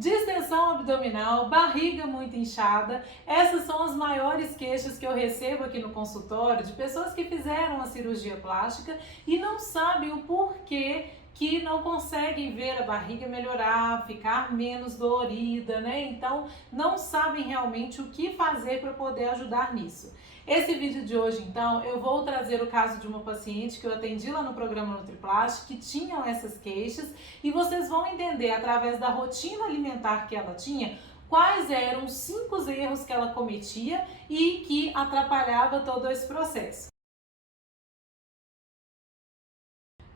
Distensão abdominal, barriga muito inchada, essas são as maiores queixas que eu recebo aqui no consultório de pessoas que fizeram a cirurgia plástica e não sabem o porquê que não conseguem ver a barriga melhorar, ficar menos dolorida, né? Então não sabem realmente o que fazer para poder ajudar nisso. Esse vídeo de hoje, então, eu vou trazer o caso de uma paciente que eu atendi lá no programa NutriPlast, que tinham essas queixas, e vocês vão entender através da rotina alimentar que ela tinha, quais eram os 5 erros que ela cometia e que atrapalhava todo esse processo.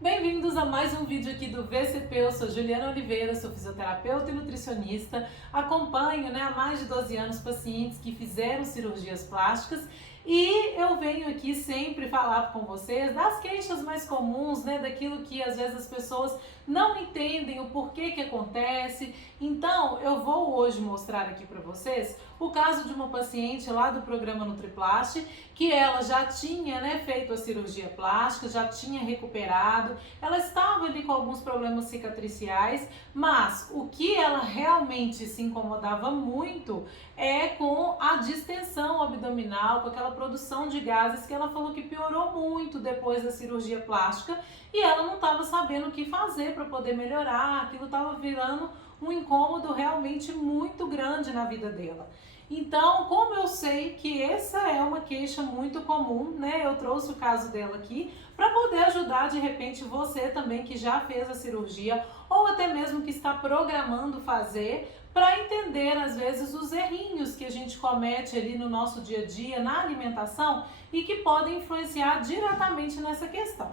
Bem-vindos a mais um vídeo aqui do VCP, eu sou Juliana Oliveira, sou fisioterapeuta e nutricionista, acompanho há mais de 12 anos pacientes que fizeram cirurgias plásticas e eu venho aqui sempre falar com vocês das queixas mais comuns, daquilo que às vezes as pessoas não entendem o porquê que acontece. Então eu vou hoje mostrar aqui para vocês o caso de uma paciente lá do programa NutriPlast, que ela já tinha feito a cirurgia plástica, já tinha recuperado, ela estava ali com alguns problemas cicatriciais, mas o que ela realmente se incomodava muito é com a distensão abdominal, com aquela produção de gases que ela falou que piorou muito depois da cirurgia plástica e ela não estava sabendo o que fazer para poder melhorar, aquilo estava virando um incômodo realmente muito grande na vida dela. Então, como eu sei que essa é uma queixa muito comum, eu trouxe o caso dela aqui para poder ajudar de repente você também que já fez a cirurgia ou até mesmo que está programando fazer, para entender às vezes os errinhos que a gente comete ali no nosso dia a dia, na alimentação e que podem influenciar diretamente nessa questão.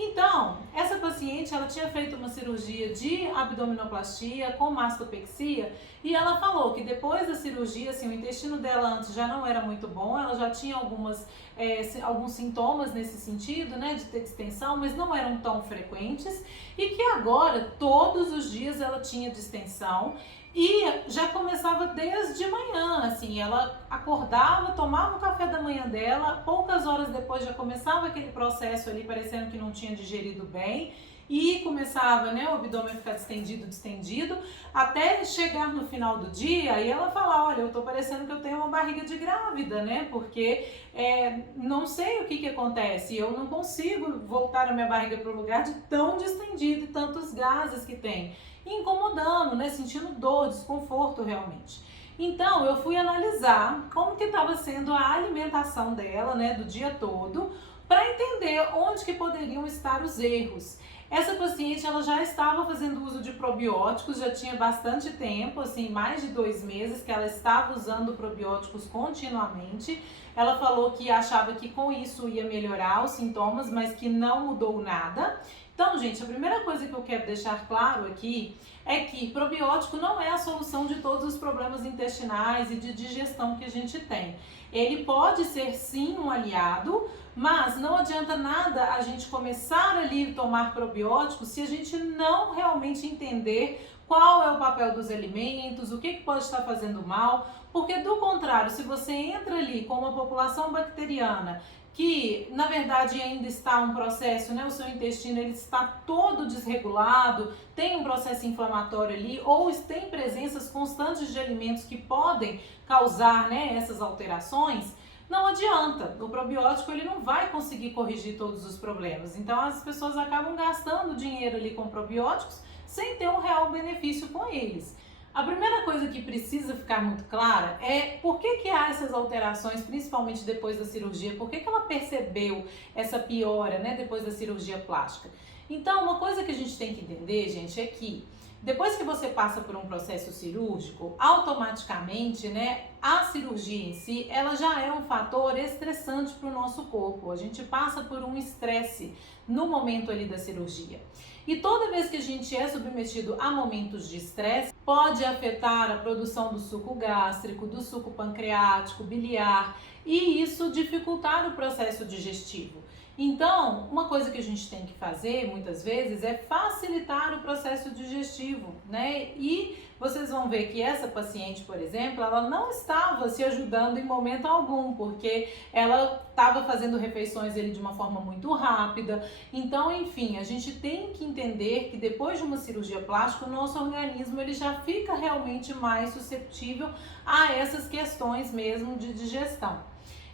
Então, essa paciente, ela tinha feito uma cirurgia de abdominoplastia com mastopexia e ela falou que depois da cirurgia, o intestino dela antes já não era muito bom, ela já tinha alguns sintomas nesse sentido, de ter distensão, mas não eram tão frequentes e que agora, todos os dias ela tinha distensão e já começava desde manhã, ela acordava, tomava o café da manhã dela, poucas horas depois já começava aquele processo ali, parecendo que não tinha digerido bem, e começava, o abdômen a ficar distendido, até chegar no final do dia, e ela fala, olha, eu tô parecendo que eu tenho uma barriga de grávida, porque não sei o que acontece, eu não consigo voltar a minha barriga para o lugar de tão distendido e tantos gases que tem, incomodando, sentindo dor, desconforto realmente. Então eu fui analisar como que estava sendo a alimentação dela, do dia todo, para entender onde que poderiam estar os erros. Essa paciente, ela já estava fazendo uso de probióticos, já tinha bastante tempo, mais de 2 meses que ela estava usando probióticos continuamente. Ela falou que achava que com isso ia melhorar os sintomas, mas que não mudou nada. Então, gente, a primeira coisa que eu quero deixar claro aqui é que probiótico não é a solução de todos os problemas intestinais e de digestão que a gente tem. Ele pode ser sim um aliado, mas não adianta nada a gente começar ali a tomar probióticos se a gente não realmente entender qual é o papel dos alimentos, o que pode estar fazendo mal, porque do contrário, se você entra ali com uma população bacteriana que na verdade ainda está um processo, o seu intestino ele está todo desregulado, tem um processo inflamatório ali, ou tem presenças constantes de alimentos que podem causar essas alterações, não adianta, o probiótico ele não vai conseguir corrigir todos os problemas, então as pessoas acabam gastando dinheiro ali com probióticos sem ter um real benefício com eles. A primeira coisa que precisa ficar muito clara é por que há essas alterações, principalmente depois da cirurgia, por que ela percebeu essa piora, depois da cirurgia plástica. Então, uma coisa que a gente tem que entender, gente, é que depois que você passa por um processo cirúrgico, automaticamente, a cirurgia em si, ela já é um fator estressante para o nosso corpo. A gente passa por um estresse no momento ali da cirurgia. E toda vez que a gente é submetido a momentos de estresse, pode afetar a produção do suco gástrico, do suco pancreático, biliar, e isso dificultar o processo digestivo. Então, uma coisa que a gente tem que fazer muitas vezes é facilitar o processo digestivo, né? E vocês vão ver que essa paciente, por exemplo, ela não estava se ajudando em momento algum, porque ela estava fazendo refeições ali de uma forma muito rápida. Então, enfim, a gente tem que entender que depois de uma cirurgia plástica, o nosso organismo ele já fica realmente mais suscetível a essas questões mesmo de digestão.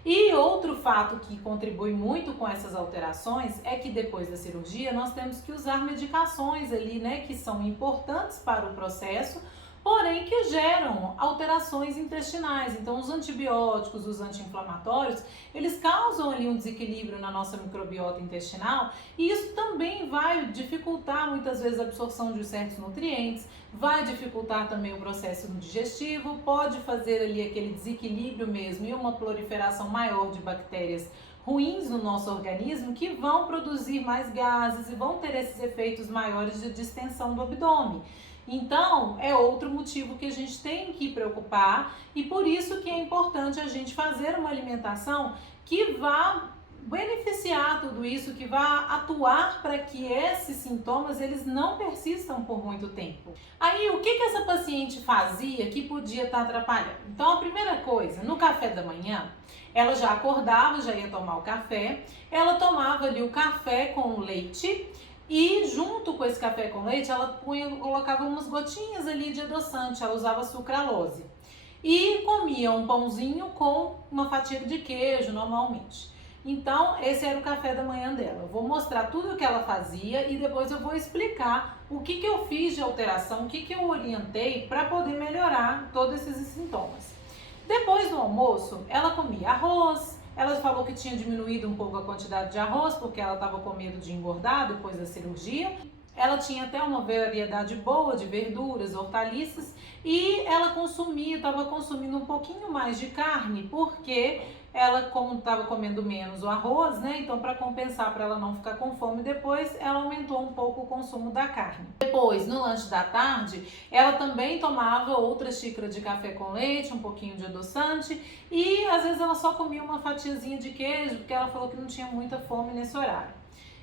E outro fato que contribui muito com essas alterações é que depois da cirurgia nós temos que usar medicações ali, né, que são importantes para o processo, porém que geram alterações intestinais. Então os antibióticos, os anti-inflamatórios, eles causam ali um desequilíbrio na nossa microbiota intestinal e isso também vai dificultar muitas vezes a absorção de certos nutrientes, vai dificultar também o processo digestivo, pode fazer ali aquele desequilíbrio mesmo e uma proliferação maior de bactérias ruins no nosso organismo que vão produzir mais gases e vão ter esses efeitos maiores de distensão do abdômen. Então, é outro motivo que a gente tem que preocupar e por isso que é importante a gente fazer uma alimentação que vá beneficiar tudo isso, que vá atuar para que esses sintomas eles não persistam por muito tempo. Aí, o que essa paciente fazia que podia estar atrapalhando? Então, a primeira coisa, no café da manhã, ela já acordava, já ia tomar o café, ela tomava ali o café com leite e junto com esse café com leite, ela colocava umas gotinhas ali de adoçante, ela usava sucralose. E comia um pãozinho com uma fatia de queijo normalmente. Então, esse era o café da manhã dela. Eu vou mostrar tudo o que ela fazia e depois eu vou explicar o que eu fiz de alteração, o que eu orientei para poder melhorar todos esses sintomas. Depois do almoço, ela comia arroz. Ela falou que tinha diminuído um pouco a quantidade de arroz porque ela estava com medo de engordar depois da cirurgia. Ela tinha até uma variedade boa de verduras, hortaliças e ela estava consumindo um pouquinho mais de carne porque ela, como estava comendo menos o arroz, né? Então, para compensar, para ela não ficar com fome depois, ela aumentou um pouco o consumo da carne. Depois, no lanche da tarde, ela também tomava outra xícara de café com leite, um pouquinho de adoçante e às vezes ela só comia uma fatiazinha de queijo, porque ela falou que não tinha muita fome nesse horário.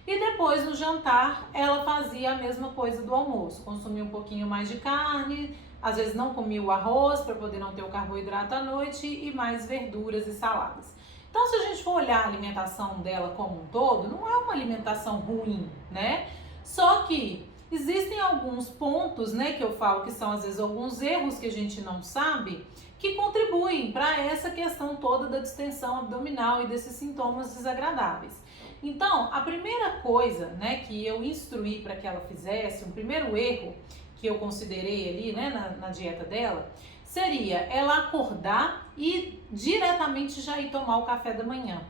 E depois, no jantar, ela fazia a mesma coisa do almoço, consumia um pouquinho mais de carne, às vezes não comia o arroz para poder não ter o carboidrato à noite e mais verduras e saladas. Então, se a gente for olhar a alimentação dela como um todo, não é uma alimentação ruim, né? Só que existem alguns pontos, né, que eu falo que são às vezes alguns erros que a gente não sabe, que contribuem para essa questão toda da distensão abdominal e desses sintomas desagradáveis. Então, a primeira coisa, né, que eu instruí para que ela fizesse, um primeiro erro que eu considerei ali, né, na dieta dela, seria ela acordar e diretamente já ir tomar o café da manhã.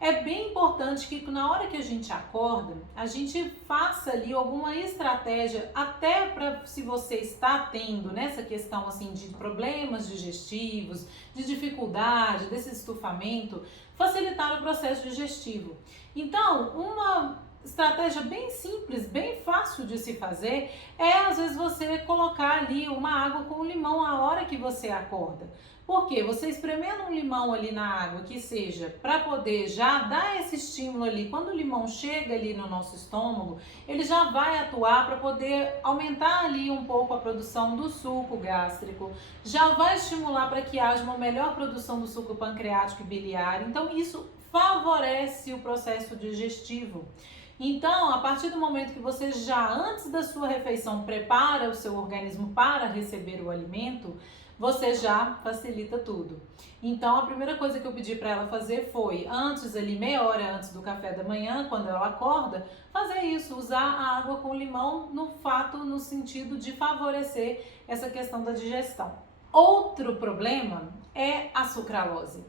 É bem importante que na hora que a gente acorda, a gente faça ali alguma estratégia, até para se você está tendo nessa questão assim de problemas digestivos, de dificuldade, desse estufamento, facilitar o processo digestivo. Então, uma estratégia bem simples, bem fácil de se fazer, é às vezes você colocar ali uma água com limão a hora que você acorda. Por quê? Você espremendo um limão ali na água, que seja para poder já dar esse estímulo ali, quando o limão chega ali no nosso estômago, ele já vai atuar para poder aumentar ali um pouco a produção do suco gástrico, já vai estimular para que haja uma melhor produção do suco pancreático e biliar, então isso favorece o processo digestivo. Então, a partir do momento que você já antes da sua refeição prepara o seu organismo para receber o alimento, você já facilita tudo. Então, a primeira coisa que eu pedi para ela fazer foi, antes ali, meia hora antes do café da manhã, quando ela acorda, fazer isso, usar a água com limão no sentido de favorecer essa questão da digestão. Outro problema é a sucralose.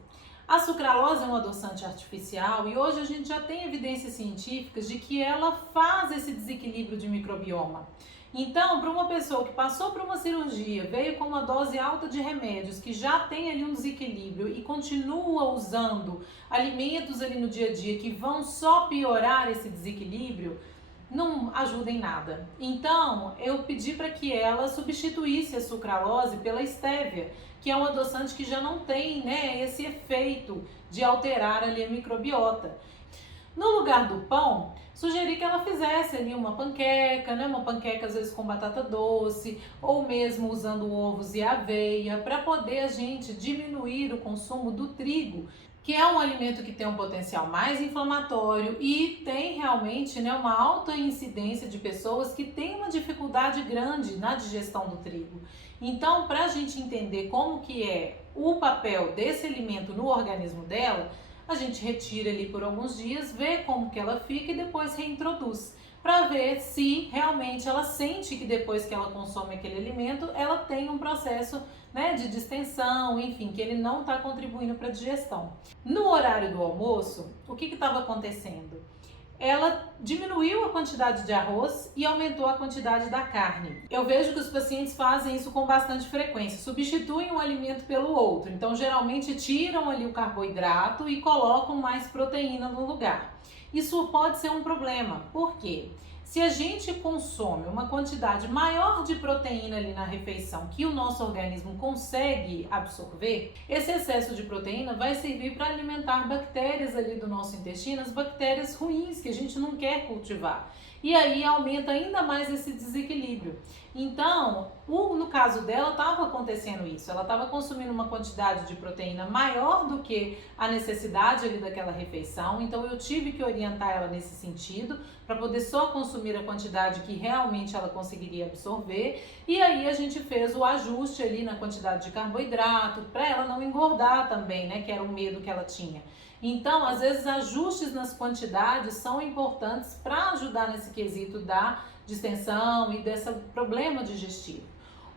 A sucralose é um adoçante artificial e hoje a gente já tem evidências científicas de que ela faz esse desequilíbrio de microbioma. Então, para uma pessoa que passou por uma cirurgia, veio com uma dose alta de remédios, que já tem ali um desequilíbrio e continua usando alimentos ali no dia a dia que vão só piorar esse desequilíbrio, não ajuda em nada. Então, eu pedi para que ela substituísse a sucralose pela estévia, que é um adoçante que já não tem, né, esse efeito de alterar ali a microbiota. No lugar do pão, sugeri que ela fizesse ali uma panqueca, né? Uma panqueca às vezes com batata doce, ou mesmo usando ovos e aveia, para poder a gente diminuir o consumo do trigo, que é um alimento que tem um potencial mais inflamatório e tem realmente, né, uma alta incidência de pessoas que têm uma dificuldade grande na digestão do trigo. Então, para a gente entender como que é o papel desse alimento no organismo dela, a gente retira ali por alguns dias, vê como que ela fica e depois reintroduz, para ver se realmente ela sente que depois que ela consome aquele alimento, ela tem um processo, né, de distensão, enfim, que ele não está contribuindo para a digestão. No horário do almoço, o que estava acontecendo? Ela diminuiu a quantidade de arroz e aumentou a quantidade da carne. Eu vejo que os pacientes fazem isso com bastante frequência, substituem um alimento pelo outro. Então, geralmente tiram ali o carboidrato e colocam mais proteína no lugar. Isso pode ser um problema. Por quê? Se a gente consome uma quantidade maior de proteína ali na refeição que o nosso organismo consegue absorver, esse excesso de proteína vai servir para alimentar bactérias ali do nosso intestino, as bactérias ruins que a gente não quer cultivar. E aí aumenta ainda mais esse desequilíbrio. Então, no caso dela, estava acontecendo isso. Ela estava consumindo uma quantidade de proteína maior do que a necessidade ali daquela refeição. Então, eu tive que orientar ela nesse sentido, para poder só consumir a quantidade que realmente ela conseguiria absorver. E aí a gente fez o ajuste ali na quantidade de carboidrato, para ela não engordar também, né? Que era o medo que ela tinha. Então, às vezes, ajustes nas quantidades são importantes para ajudar nesse quesito da distensão e desse problema digestivo.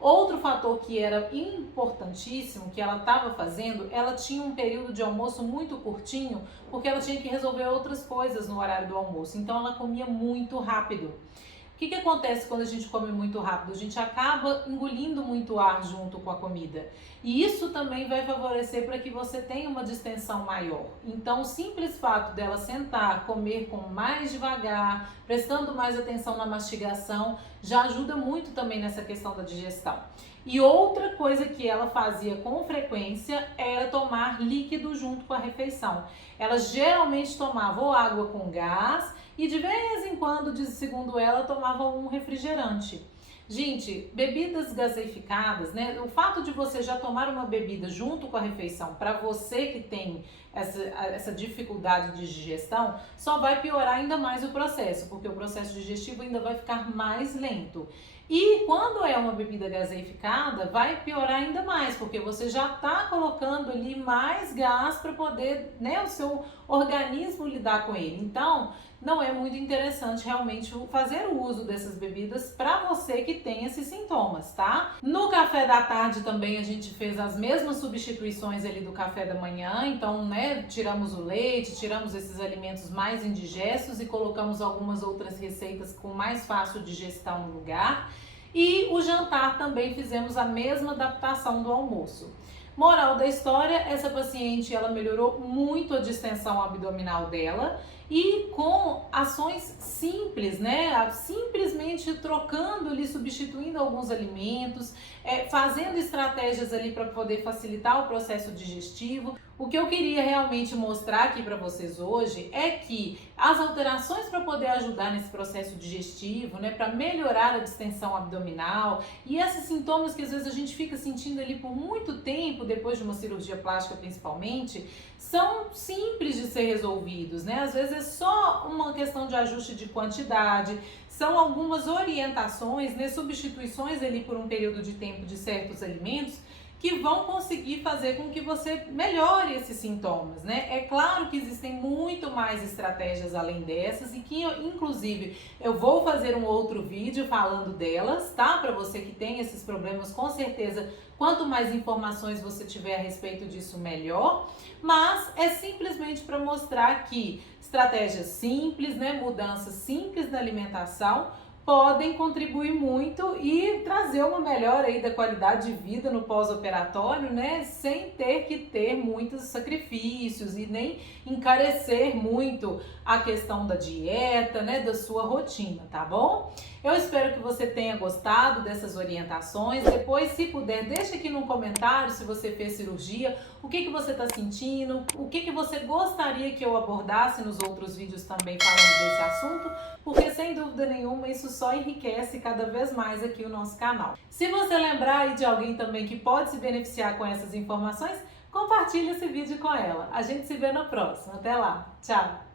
Outro fator que era importantíssimo que ela estava fazendo, ela tinha um período de almoço muito curtinho, porque ela tinha que resolver outras coisas no horário do almoço, então ela comia muito rápido. O que acontece quando a gente come muito rápido? A gente acaba engolindo muito ar junto com a comida. E isso também vai favorecer para que você tenha uma distensão maior. Então, o simples fato dela sentar, comer com mais devagar, prestando mais atenção na mastigação, já ajuda muito também nessa questão da digestão. E outra coisa que ela fazia com frequência era tomar líquido junto com a refeição. Ela geralmente tomava ou água com gás e de vez em quando, segundo ela, tomava um refrigerante. Gente, bebidas gaseificadas, né? O fato de você já tomar uma bebida junto com a refeição, para você que tem essa dificuldade de digestão, só vai piorar ainda mais o processo, porque o processo digestivo ainda vai ficar mais lento. E quando é uma bebida gaseificada, vai piorar ainda mais, porque você já está colocando ali mais gás para poder, né, o seu organismo lidar com ele. Então, não é muito interessante realmente fazer o uso dessas bebidas para você que tem esses sintomas, tá? No café da tarde também a gente fez as mesmas substituições ali do café da manhã, então, né, tiramos o leite, tiramos esses alimentos mais indigestos e colocamos algumas outras receitas com mais fácil digestão no lugar. E o jantar também fizemos a mesma adaptação do almoço. Moral da história, essa paciente ela melhorou muito a distensão abdominal dela e com ações simples, né? Simplesmente trocando ali, substituindo alguns alimentos, fazendo estratégias ali para poder facilitar o processo digestivo. O que eu queria realmente mostrar aqui para vocês hoje é que as alterações para poder ajudar nesse processo digestivo, né, para melhorar a distensão abdominal e esses sintomas que às vezes a gente fica sentindo ali por muito tempo, depois de uma cirurgia plástica principalmente, são simples de ser resolvidos, né? Às vezes é só uma questão de ajuste de quantidade, são algumas orientações, né, substituições ali por um período de tempo de certos alimentos que vão conseguir fazer com que você melhore esses sintomas, né? É claro que existem muito mais estratégias além dessas e que, inclusive, eu vou fazer um outro vídeo falando delas, tá? Para você que tem esses problemas, com certeza, quanto mais informações você tiver a respeito disso, melhor. Mas é simplesmente para mostrar que estratégias simples, né? Mudanças simples na alimentação podem contribuir muito e trazer uma melhora aí da qualidade de vida no pós-operatório, né? Sem ter que ter muitos sacrifícios e nem encarecer muito a questão da dieta, né? Da sua rotina, tá bom? Eu espero que você tenha gostado dessas orientações. Depois, se puder, deixa aqui no comentário se você fez cirurgia, o que você está sentindo, o que você gostaria que eu abordasse nos outros vídeos também falando desse assunto, porque sem dúvida nenhuma isso só enriquece cada vez mais aqui o nosso canal. Se você lembrar aí de alguém também que pode se beneficiar com essas informações, compartilhe esse vídeo com ela. A gente se vê na próxima. Até lá. Tchau!